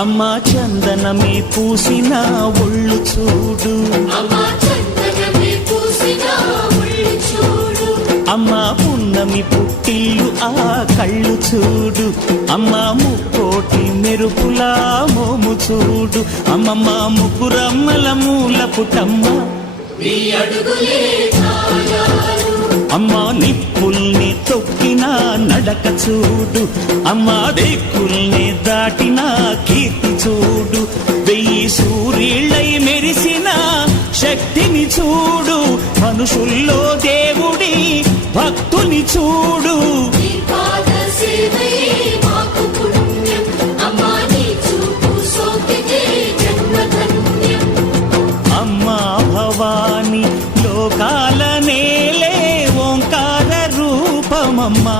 అమ్మా చందనమే పూసిన ఒళ్ళు చూడు, అమ్మా పున్నమి పుట్టిల్లు ఆ కళ్ళు చూడు, అమ్మా ముక్కోటి మెరుపులా మోము చూడు, అమ్మమ్మ ముగ్గురమ్మల మూల పుటమ్మ అమ్మా నిప్పుల్ని తొక్కిన నడక చూడు, అమ్మా దిక్కుల్ని దాటిన కీర్తి చూడు, 1000 సూర్యుళ్ళై మెరిసిన శక్తిని చూడు, మనుషుల్లో దేవుడి భక్తుని చూడు. అమ్మా భవాని లోకాల నేలే ఓంకార రూపమమ్మా,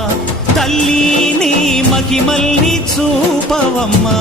తల్లిని మహిమల్ని చూపవమ్మా.